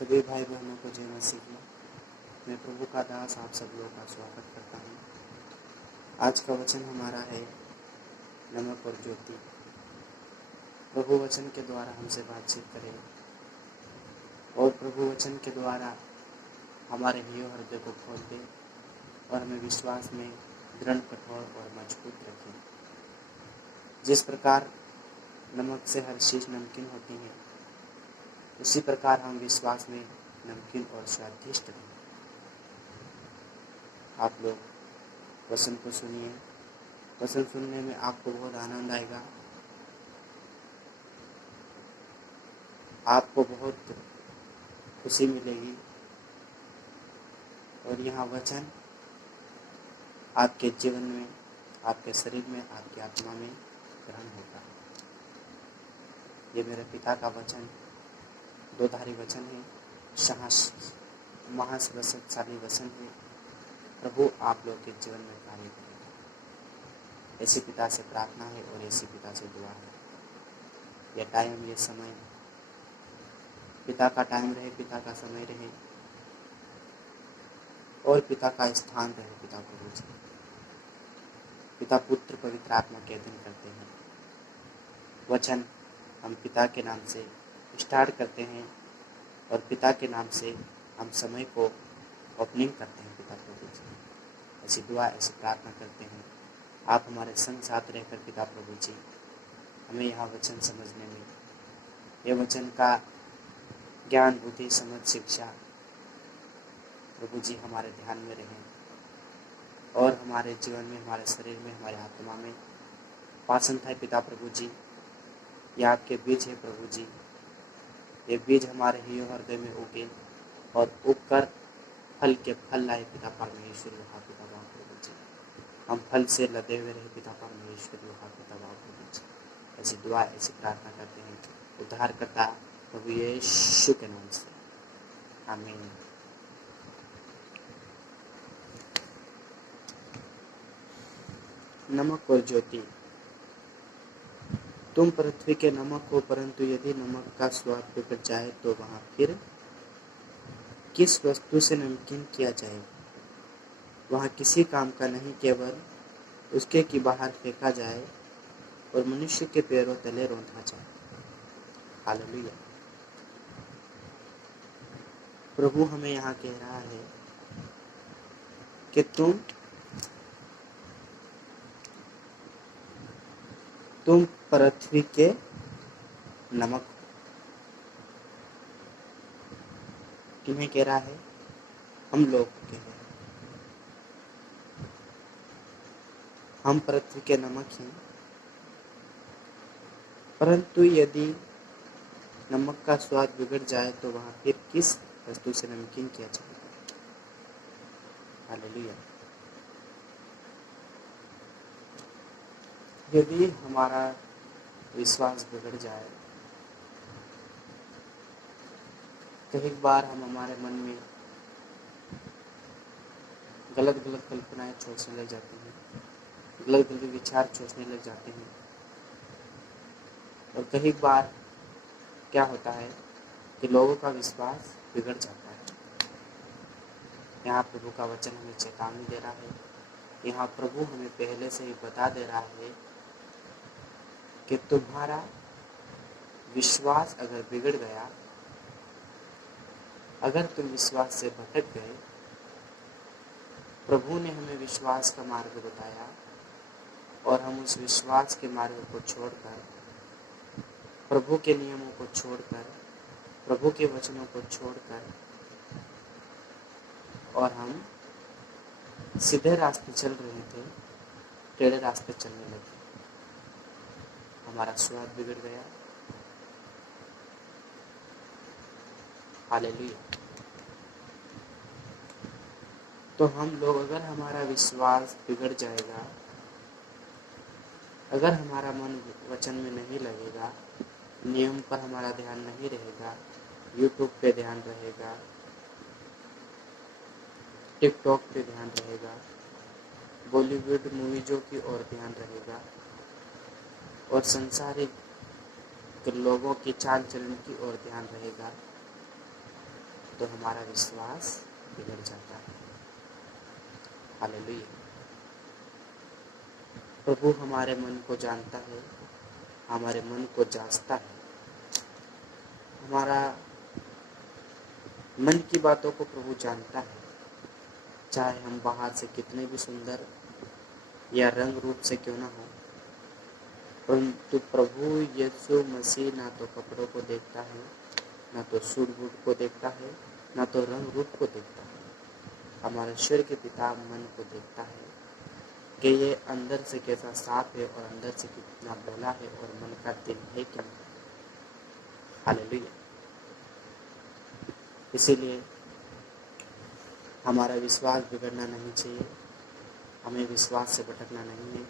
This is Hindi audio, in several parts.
सभी भाई बहनों को जय मसीह की। मैं प्रभु का दास आप सब लोगों का स्वागत करता हूँ। आज का वचन हमारा है नमक और ज्योति। प्रभु वचन के द्वारा हमसे बातचीत करें और प्रभु वचन के द्वारा हमारे हृदय को खोल दे और हमें विश्वास में दृढ़, कठोर और मजबूत रखें। जिस प्रकार नमक से हर चीज़ नमकीन होती है, उसी प्रकार हम विश्वास में नमकीन और स्वादिष्ट रहें। आप लोग वचन को सुनिए। वचन सुनने में आपको बहुत आनंद आएगा, आपको बहुत खुशी मिलेगी और यहाँ वचन आपके जीवन में, आपके शरीर में, आपकी आत्मा में ग्रहण होगा। ये मेरे पिता का वचन दोधारी वचन है, महाशक्तिशाली वचन है। प्रभु आप लोग के जीवन में कार्य करेगा। ऐसे पिता से प्रार्थना है और ऐसे पिता से दुआ है। यह टाइम, ये समय पिता का टाइम रहे, पिता का समय रहे और पिता का स्थान रहे। पिता प्रभु जी, पिता पुत्र पवित्र आत्मा के अधीन करते हैं। वचन हम पिता के नाम से स्टार्ट करते हैं और पिता के नाम से हम समय को ओपनिंग करते हैं। पिता प्रभु जी, ऐसी दुआ, ऐसी प्रार्थना करते हैं। आप हमारे संग साथ रहकर पिता प्रभु जी हमें यहाँ वचन समझने में, यह वचन का ज्ञान, बुद्धि, समझ, शिक्षा प्रभु जी हमारे ध्यान में रहें और हमारे जीवन में, हमारे शरीर में, हमारे आत्मा में पाचन था। पिता प्रभु जी, ये आपके बीज है प्रभु जी। ये बीज हमारे हृदय में उगे और उगकर फल के फल लाए। पिता परमेश्वर वहाँ पिता बाप प्रभु जी, हम फल से लदे हुए रहे। पिता परमेश्वर वहाँ पिता बाप प्रभु जी, ऐसी दुआ, ऐसी प्रार्थना करते हैं उद्धार करता प्रभु यीशु के नाम से, आमीन। नमक और ज्योति। तुम पृथ्वी के नमक हो, परंतु यदि नमक का स्वाद बिगड़ जाए तो वहाँ फिर किस वस्तु से नमकीन किया जाए? वहाँ किसी काम का नहीं, केवल उसके कि बाहर फेंका जाए और मनुष्य के पैरों तले रौंदा जाए। हालेलुया। प्रभु हमें यहाँ कह रहा है कि तुम पृथ्वी के नमक। किन्हें कह रहा है? हम लोग कह रहे हैं। हम पृथ्वी के नमक हैं, परंतु यदि नमक का स्वाद बिगड़ जाए तो वहाँ फिर किस वस्तु से नमकीन किया जाएगा? हालेलुया। यदि हमारा विश्वास बिगड़ जाए, कई बार हम हमारे मन में गलत गलत कल्पनाएं सोचने लग जाती हैं, गलत गलत विचार सोचने लग जाते हैं और कई बार क्या होता है कि लोगों का विश्वास बिगड़ जाता है। यहाँ प्रभु का वचन हमें चेतावनी दे रहा है। यहाँ प्रभु हमें पहले से ही बता दे रहा है कि तुम्हारा विश्वास अगर बिगड़ गया, अगर तुम विश्वास से भटक गए, प्रभु ने हमें विश्वास का मार्ग बताया और हम उस विश्वास के मार्ग को छोड़कर, प्रभु के नियमों को छोड़कर, प्रभु के वचनों को छोड़कर और हम सीधे रास्ते चल रहे थे, टेढ़े रास्ते चलने लगे, हमारा स्वाद बिगड़ गया। हालेलुया। तो हम लोग, अगर हमारा विश्वास बिगड़ जाएगा, अगर हमारा मन वचन में नहीं लगेगा, नियम पर हमारा ध्यान नहीं रहेगा, यूट्यूब पे ध्यान रहेगा, टिकटॉक पे ध्यान रहेगा, बॉलीवुड मूवीजों की ओर ध्यान रहेगा और संसारिक लोगों की चाल चलन की ओर ध्यान रहेगा, तो हमारा विश्वास बिगड़ जाता है। हालेलुया। प्रभु हमारे मन को जानता है, हमारे मन को जांचता है। हमारा मन की बातों को प्रभु जानता है। चाहे हम बाहर से कितने भी सुंदर या रंग रूप से क्यों ना हो, परंतु प्रभु यीशु मसीह ना तो कपड़ों को देखता है, ना तो सूट बूट को देखता है, ना तो रंग रूप को देखता है। हमारे ईश्वर के पिता मन को देखता है कि ये अंदर से कैसा साफ है और अंदर से कितना भोला है और मन का दिल है कि नहीं। हालेलुया। इसीलिए हमारा विश्वास बिगड़ना नहीं चाहिए, हमें विश्वास से भटकना नहीं है,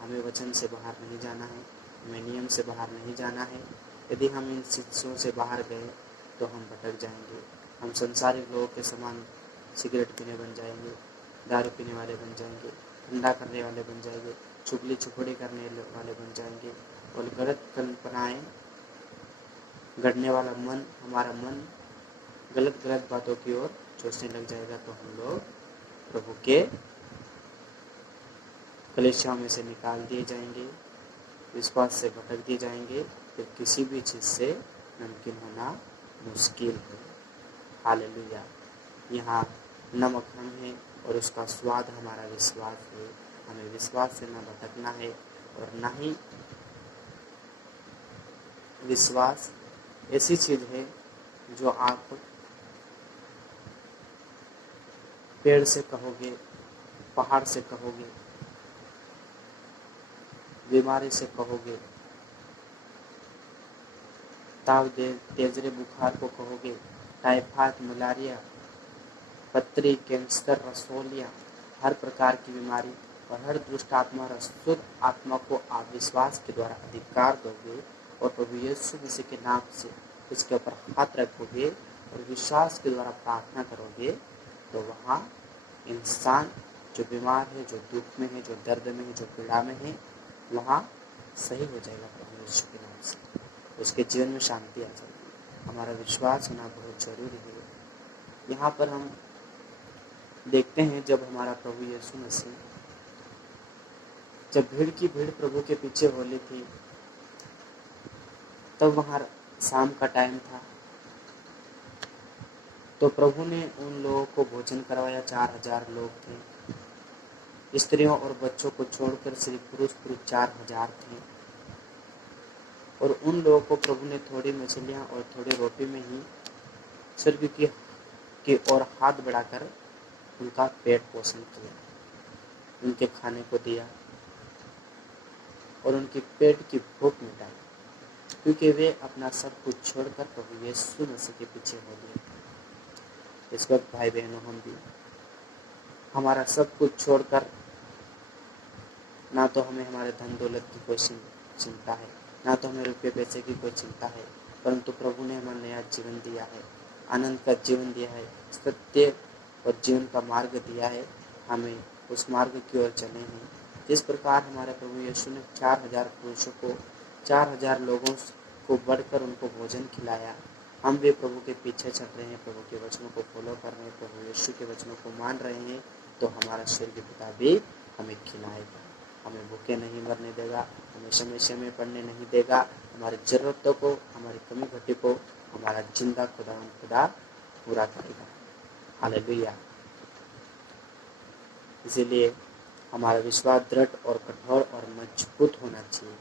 हमें वचन से बाहर नहीं जाना है, हमें नियम से बाहर नहीं जाना है। यदि हम इन शिक्षों से बाहर गए तो हम भटक जाएंगे। हम संसारिक लोगों के समान सिगरेट पीने बन जाएंगे, दारू पीने वाले बन जाएंगे, धंधा करने वाले बन जाएंगे, चुगली चुपड़ी करने वाले बन जाएंगे और गलत कल्पनाएं गढ़ने वाला मन, हमारा मन गलत गलत बातों की ओर सोचने लग जाएगा। तो हम लोग प्रभु के कलीसियाओं में से निकाल दिए जाएंगे, विश्वास से भटक दिए जाएंगे, फिर किसी भी चीज़ से नमकीन होना मुश्किल है। हालेलुया। यहाँ नमक हम है और उसका स्वाद हमारा विश्वास है। हमें विश्वास से न भटकना है और न ही विश्वास ऐसी चीज़ है जो आप पेड़ से कहोगे, पहाड़ से कहोगे, बीमारी से कहोगे, ताव तेजरे बुखार को कहोगे, टाइफाइड, मलेरिया, पथरी, कैंसर, रसोलिया, हर प्रकार की बीमारी और हर दुष्ट आत्मा और अशुद्ध आत्मा को आप विश्वास के द्वारा अधिकार दोगे और प्रभु यीशु मसीह के नाम से उसके ऊपर हाथ रखोगे और विश्वास के द्वारा प्रार्थना करोगे, तो वहाँ इंसान जो बीमार है, जो दुख में है, जो दर्द में है, जो पीड़ा में है, वहाँ सही हो जाएगा प्रभु यीशु के नाम से। उसके जीवन में शांति आ जाएगी। हमारा विश्वास होना बहुत जरूरी है। यहाँ पर हम देखते हैं जब हमारा प्रभु यीशु मसीह, जब भीड़ की भीड़ प्रभु के पीछे होली थी, तब वहाँ शाम का टाइम था, तो प्रभु ने उन लोगों को भोजन करवाया। 4000 लोग थे, स्त्रियों और बच्चों को छोड़कर सिर्फ पुरुष 4000 थे। और उन लोगों को प्रभु ने थोड़ी मछलियाँ और थोड़ी रोटी में ही स्वर्ग की ओर हाथ बढ़ाकर उनका पेट पोषण किया, उनके खाने को दिया और उनके पेट की भूख मिटाई, क्योंकि वे अपना सब कुछ छोड़कर प्रभु यीशु मसीह के पीछे हो गए। इस वक्त भाई बहनों, हम भी हमारा सब कुछ छोड़कर, ना तो हमें हमारे धन दौलत की कोई चिंता है, ना तो हमें रुपये पैसे की कोई चिंता है, परंतु प्रभु ने हमें नया जीवन दिया है, आनंद का जीवन दिया है, सत्य और जीवन का मार्ग दिया है। हमें उस मार्ग की ओर चले हैं। जिस प्रकार हमारे प्रभु यीशु ने 4000 पुरुषों को, 4000 लोगों को बढ़कर उनको भोजन खिलाया, हम भी प्रभु के पीछे चल रहे हैं, प्रभु के वचनों को फॉलो कर रहे हैं, प्रभु यीशु के वचनों को मान रहे हैं, तो हमारा स्वर्गीय पिता भी हमें खिलाएगा, हमें भूखे नहीं मरने देगा, हमें समय समय पढ़ने नहीं देगा, हमारी ज़रूरतों को, हमारी कमी घटी को हमारा जिंदा खुदा पूरा करेगा। हालेलुया। इसीलिए हमारा विश्वास दृढ़ और कठोर और मजबूत होना चाहिए,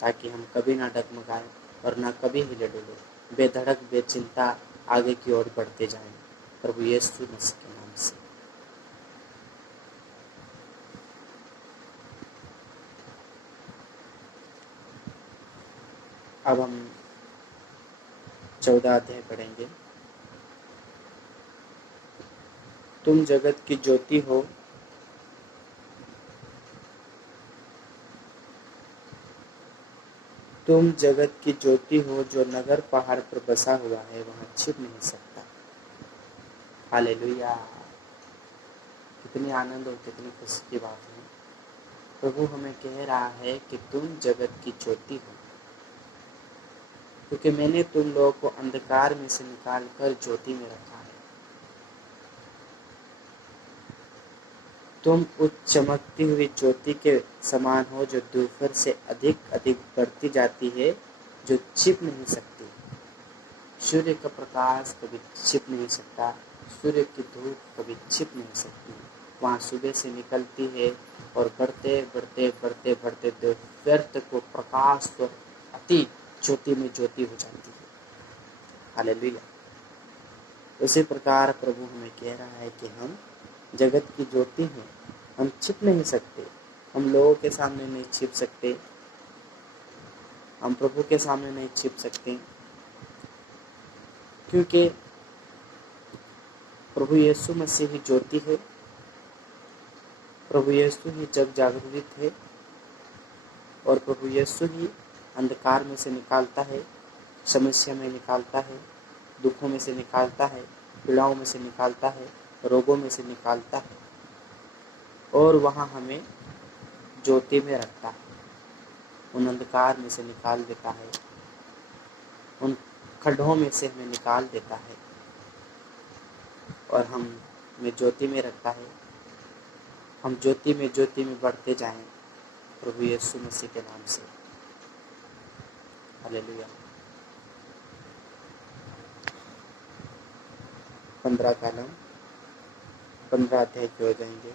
ताकि हम कभी ना डगमगाएं और ना कभी हिले डुले, बेधड़क बेचिंता आगे की ओर बढ़ते जाएं प्रभु यीशु मसीह के नाम से। अब हम 14 अध्याय पढ़ेंगे। तुम जगत की ज्योति हो, तुम जगत की ज्योति हो, जो नगर पहाड़ पर बसा हुआ है वहां छिप नहीं सकता। हालेलुया। कितनी आनंद और कितनी खुशी की बात है। प्रभु हमें कह रहा है कि तुम जगत की ज्योति हो। क्योंकि मैंने तुम लोगों को अंधकार में से निकाल कर ज्योति में रखा है। तुम उस चमकती हुई ज्योति के समान हो जो दोपहर से अधिक अधिक बढ़ती जाती है, जो छिप नहीं सकती। सूर्य का प्रकाश कभी छिप नहीं सकता, सूर्य की धूप कभी छिप नहीं सकती। वहाँ सुबह से निकलती है और बढ़ते बढ़ते बढ़ते बढ़ते दोपहर तक वो प्रकाश तो अति ज्योति में ज्योति हो जाती है। हालेलुया। उसी प्रकार प्रभु हमें कह रहा है कि हम जगत की ज्योति हैं, हम छिप नहीं सकते, हम लोगों के सामने नहीं छिप सकते, हम प्रभु के सामने नहीं छिप सकते, क्योंकि प्रभु यीशु मसीह ही ज्योति है। प्रभु यीशु ही जग जागृत है और प्रभु यीशु ही अंधकार में से निकालता है, समस्या में निकालता है, दुखों में से निकालता है, पीड़ाओं में से निकालता है, रोगों में से निकालता है और वहाँ हमें ज्योति में रखता है, उन अंधकार में से निकाल देता है, उन खड्डों में से हमें निकाल देता है और हमें ज्योति में रखता है। हम ज्योति में बढ़ते जाएं प्रभु यीशु मसीह के नाम से। हालेलुया। 15 कालम 15 अध्याय की ओर जाएंगे।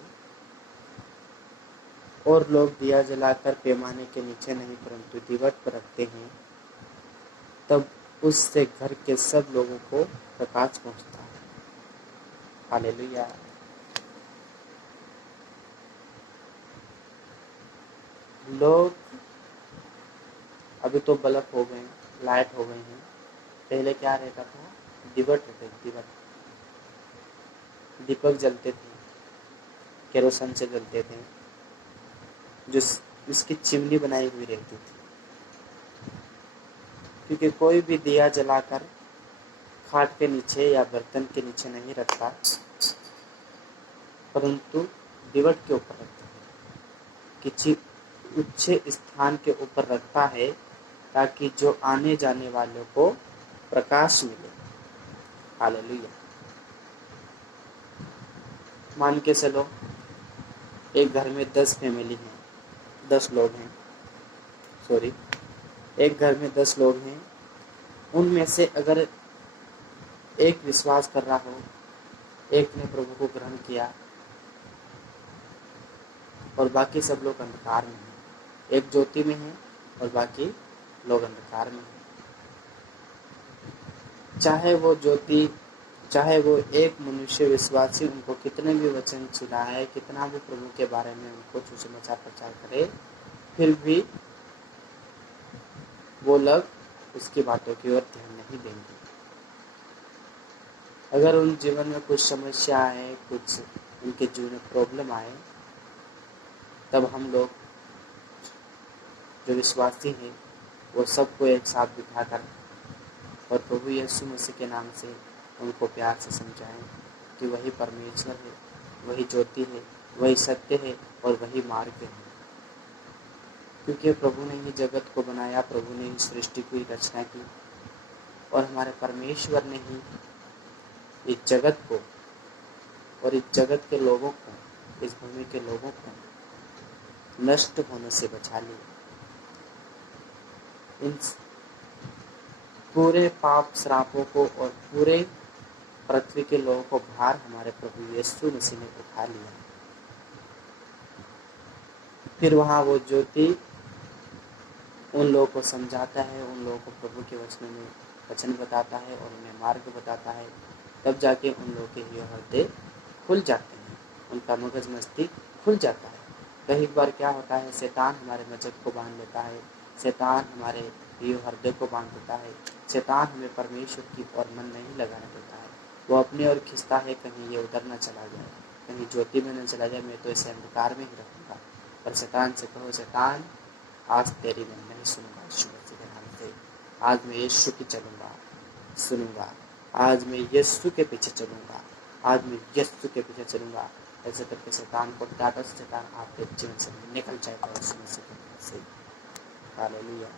और लोग दिया जलाकर पैमाने के नीचे नहीं परंतु दीवट पर रखते हैं, तब उससे घर के सब लोगों को प्रकाश पहुंचता है। हालेलुया। लोग अभी तो बल्ब हो गए, लाइट हो गए हैं, पहले क्या रहता था? दीवट रहते, दीपक जलते थे, केरोसिन से जलते थे, जो इसकी चिमनी बनाई हुई रहती थी, क्योंकि कोई भी दिया जलाकर खाट के नीचे या बर्तन के नीचे नहीं रखता, परंतु दीवट के ऊपर रखता है, किसी ऊंचे स्थान के ऊपर रखता है, ताकि जो आने जाने वालों को प्रकाश मिले। हालेलुया। मान के चलो एक घर में 10 फैमिली हैं, 10 लोग हैं, सॉरी, एक घर में 10 लोग हैं, उनमें से अगर एक विश्वास कर रहा हो, एक ने प्रभु को ग्रहण किया और बाकी सब लोग अंधकार में हैं, एक ज्योति में है और बाकी लोग अंधकार में हैं। चाहे वो एक मनुष्य विश्वासी उनको कितने भी वचन सुनाए, कितना भी प्रभु के बारे में उनको सुसमाचार प्रचार करे, फिर भी वो लोग उसकी बातों की ओर ध्यान नहीं देंगे। अगर उन जीवन में कुछ समस्या आए, कुछ उनके जीवन में प्रॉब्लम आए, तब हम लोग जो विश्वासी हैं वो सबको एक साथ बिठाकर और प्रभु यीशु मसीह के नाम से उनको प्यार से समझाएं कि वही परमेश्वर है, वही ज्योति है, वही सत्य है और वही मार्ग है। क्योंकि प्रभु ने ही जगत को बनाया, प्रभु ने ही सृष्टि की रचना की और हमारे परमेश्वर ने ही इस जगत को और इस जगत के लोगों को, इस भूमि के लोगों को नष्ट होने से बचा लिया। इन पूरे पाप श्रापों को और पूरे पृथ्वी के लोगों को भार हमारे प्रभु यीशु मसीह ने उठा लिया। फिर वहाँ वो ज्योति उन लोगों को समझाता है, उन लोगों को प्रभु के वचन बताता है और उन्हें मार्ग बताता है। तब जाके उन लोगों के हृदय खुल जाते हैं, उनका मगज मस्तिष्क खुल जाता है। कई बार क्या होता है, शैतान हमारे मजहब को बांध लेता है, शैतान हमारे हृदय को बांध देता है, शैतान हमें परमेश्वर की ओर मन नहीं लगाने देता है। वो अपनी ओर खिंचता है, कहीं ये उधर न चला जाए, कहीं ज्योति में न चला जाए, मैं तो इसे अंधकार में ही रखूँगा। पर शैतान से कहो, शैतान आज तेरी मैं नहीं सुनूंगा, यीशु मसीह के नाम से। आज मैं यीशु की सुनूंगा, आज मैं यीशु के पीछे चलूंगा, आज मैं यीशु के पीछे चलूंगा। ऐसे करके शैतान को डांटा, शैतान आपके जीवन से निकल जाएगा यीशु मसीह के नाम से। हालेलुया।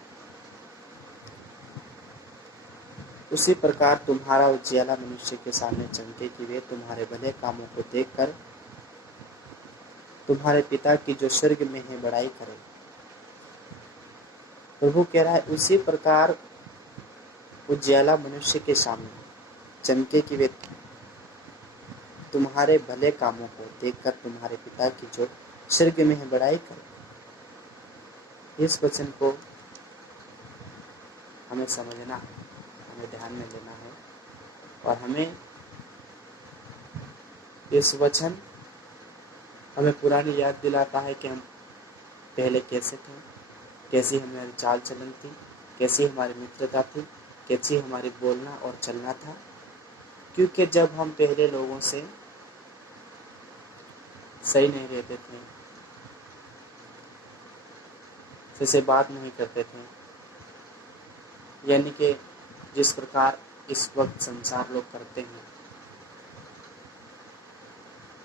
उसी प्रकार तुम्हारा उजियाला मनुष्य के सामने चमके कि वे तुम्हारे भले कामों को देखकर तुम्हारे पिता की जो स्वर्ग में है बड़ाई करें। प्रभु कह रहा है उसी प्रकार उजियाला मनुष्य के सामने चमके कि वे तुम्हारे भले कामों को देखकर तुम्हारे पिता की जो स्वर्ग में है बड़ाई करें। इस वचन को हमें समझना, हमें ध्यान में लेना है और हमें इस वचन हमें पुरानी याद दिलाता है कि हम पहले कैसे थे, कैसी हमारी चाल चलन थी, कैसी हमारी मित्रता थी, कैसी हमारी बोलना और चलना था। क्योंकि जब हम पहले लोगों से सही नहीं रहते थे, जैसे बात नहीं करते थे, यानी कि जिस प्रकार इस वक्त संसार लोग करते हैं,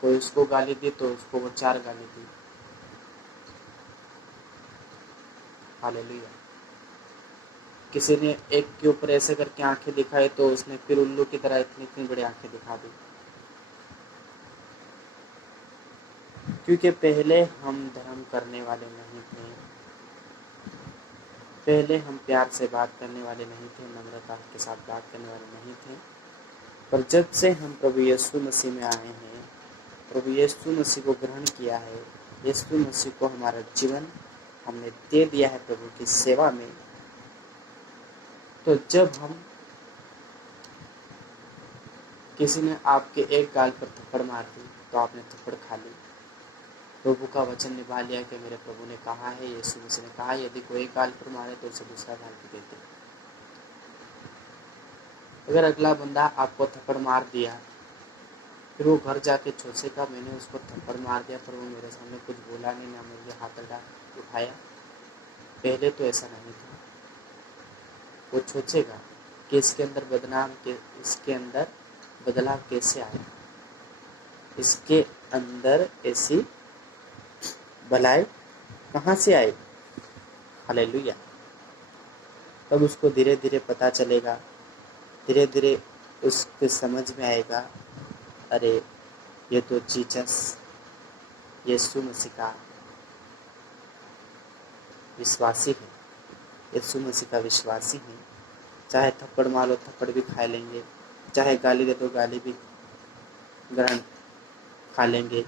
कोई उसको गाली दी तो उसको वो 4 गाली दी। हालेलुया। किसी ने एक के ऊपर ऐसे करके आंखें दिखाई तो उसने फिर उल्लू की तरह इतनी इतनी बड़ी आंखें दिखा दी। क्योंकि पहले हम धर्म करने वाले नहीं थे, पहले हम प्यार से बात करने वाले नहीं थे, नम्रता के साथ बात करने वाले नहीं थे। पर जब से हम प्रभु यीशु मसीह में आए हैं, प्रभु यीशु मसीह को ग्रहण किया है, यीशु मसीह को हमारा जीवन हमने दे दिया है प्रभु की सेवा में, तो जब हम किसी ने आपके एक गाल पर थप्पड़ मार दी तो आपने थप्पड़ खा ली। प्रभु का वचन निभा लिया कि मेरे प्रभु ने कहा है, यीशु मसीह ने कहा यदि कोई गाल पर मारे तो उसे दूसरा गाल भी देते। अगर अगला बंदा आपको थप्पड़ मार दिया फिर वो घर जाके सोचेगा मैंने उसको थप्पड़ मार दिया पर वो मेरे सामने कुछ बोला नहीं, ना मुझे हाथ उठाया। पहले तो ऐसा नहीं था। वो सोचेगा कि इसके अंदर बदलाव कैसे आया, इसके अंदर ऐसी भलाई कहाँ से आई। हालेलुया। तब उसको धीरे धीरे पता चलेगा, धीरे धीरे उसके समझ में आएगा, अरे ये तो जीसस यीशु मसीह का विश्वासी है, यीशु मसीह का विश्वासी है। चाहे थप्पड़ मारो थप्पड़ भी खा लेंगे, चाहे गाली दे तो गाली भी ग्रहण खा लेंगे,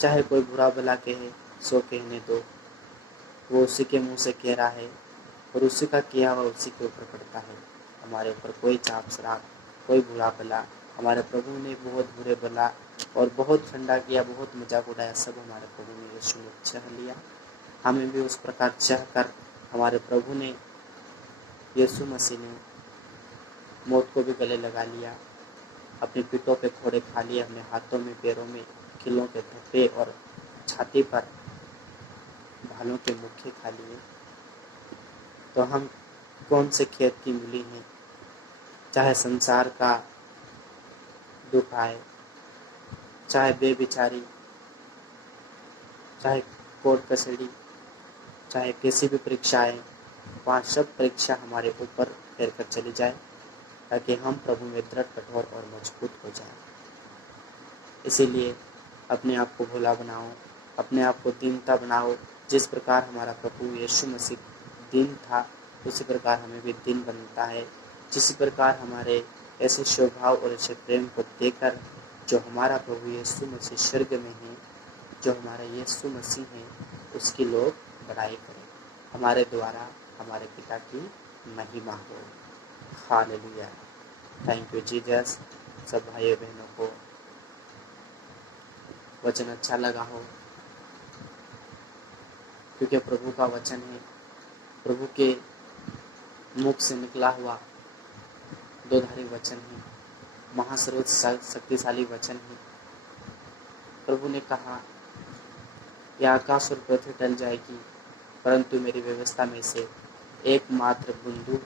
चाहे कोई बुरा भला कहे सो कहने दो, वो उसी के मुंह से कह रहा है और उसी का किया हुआ उसी के ऊपर पड़ता है। हमारे ऊपर कोई चाप शराब, कोई बुरा भला, हमारे प्रभु ने बहुत बुरे भला और बहुत ठंडा किया, बहुत मजाक उड़ाया, सब हमारे प्रभु ने यीशु ने चाह लिया। हमें भी उस प्रकार चाह कर हमारे प्रभु ने यीशु मसीह ने मौत को भी गले लगा लिया, अपनी पीठों पे फोड़े खा लिए, अपने हाथों में पैरों में किलों के धब्बे और छाती पर भालों के मुक्के खा लिए। तो हम कौन से खेत की मूली हैं। चाहे संसार का दुख आए, चाहे बेबिचारी, चाहे कोर्ट कचहरी, चाहे किसी भी परीक्षा आए, वहाँ सब परीक्षा हमारे ऊपर फेर कर चली जाए ताकि हम प्रभु में दृढ़, कठोर और मजबूत हो जाएं। इसीलिए अपने आप को भोला बनाओ, अपने आप को दीनता बनाओ। जिस प्रकार हमारा प्रभु यीशु मसीह दीन था उसी प्रकार हमें भी दीन बनता है। जिस प्रकार हमारे ऐसे स्वभाव और ऐसे प्रेम को देकर जो हमारा प्रभु यीशु मसीह स्वर्ग में है, जो हमारा यीशु मसीह है, उसकी लोग बड़ाई करें, हमारे द्वारा हमारे पिता की महिमा हो। हालेलुया। Thank you Jesus. सब भाइयों बहनों को वचन अच्छा लगा हो, क्योंकि प्रभु का वचन है, प्रभु के मुख से निकला हुआ दोधारी वचन है, महासर्वोच्च शक्तिशाली वचन है। प्रभु ने कहा यह आकाश और पृथ्वी टल जाएगी परंतु मेरी व्यवस्था में से एकमात्र बिंदु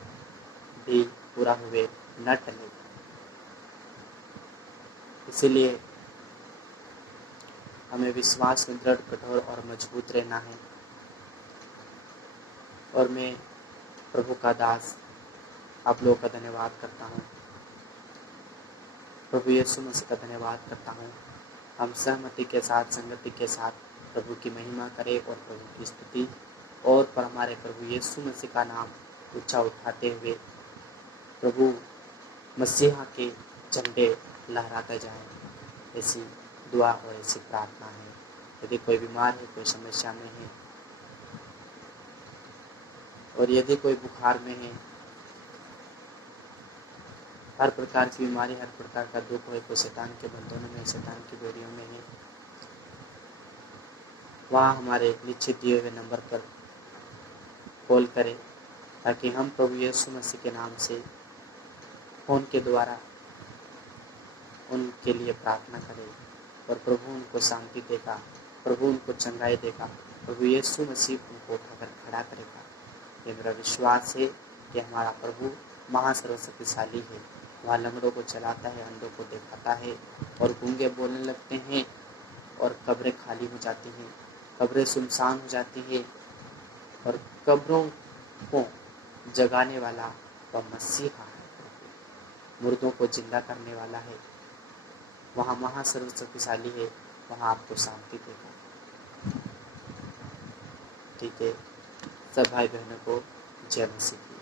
भी पूरा हुए न टलेगा। इसीलिए हमें विश्वास में दृढ़, कठोर और मजबूत रहना है। और मैं प्रभु का दास आप लोगों का धन्यवाद करता हूँ। प्रभु यीशु मसीह का धन्यवाद करता हूँ। हम सहमति के साथ, संगति के साथ प्रभु की महिमा करें और प्रभु की स्तुति और पर हमारे प्रभु यीशु मसीह का नाम ऊंचा उठाते हुए प्रभु मसीहा के झंडे लहराते जाएं। ऐसी दुआ और ऐसी प्रार्थना है। यदि कोई बीमार है, कोई समस्या में है और यदि कोई बुखार में है, हर प्रकार की बीमारी, हर प्रकार का दुख है, कोई शैतान के बंधनों में, शैतान की बेड़ियों में है, वहाँ हमारे निश्चित दिए हुए नंबर पर कॉल करें ताकि हम प्रभु यीशु मसीह के नाम से फ़ोन के द्वारा उनके लिए प्रार्थना करें और प्रभु उनको शांति देगा, प्रभु उनको चंगाई देगा, प्रभु यीशु मसीह उनको उठाकर खड़ा करेगा। ये मेरा विश्वास है कि हमारा प्रभु महासर्वशक्तिशाली है। वह लंगड़ों को चलाता है, अंधों को दिखाता है और गूंगे बोलने लगते हैं और कब्रें खाली हो जाती हैं, कब्रें सुनसान हो जाती हैं और कब्रों को जगाने वाला वह मसीहा है, मुर्दों को जिंदा करने वाला है। वहाँ महासर्वशक्तिशाली है, वहाँ आपको शांति देगा। ठीक है, सब भाई बहनों को जय मसीह।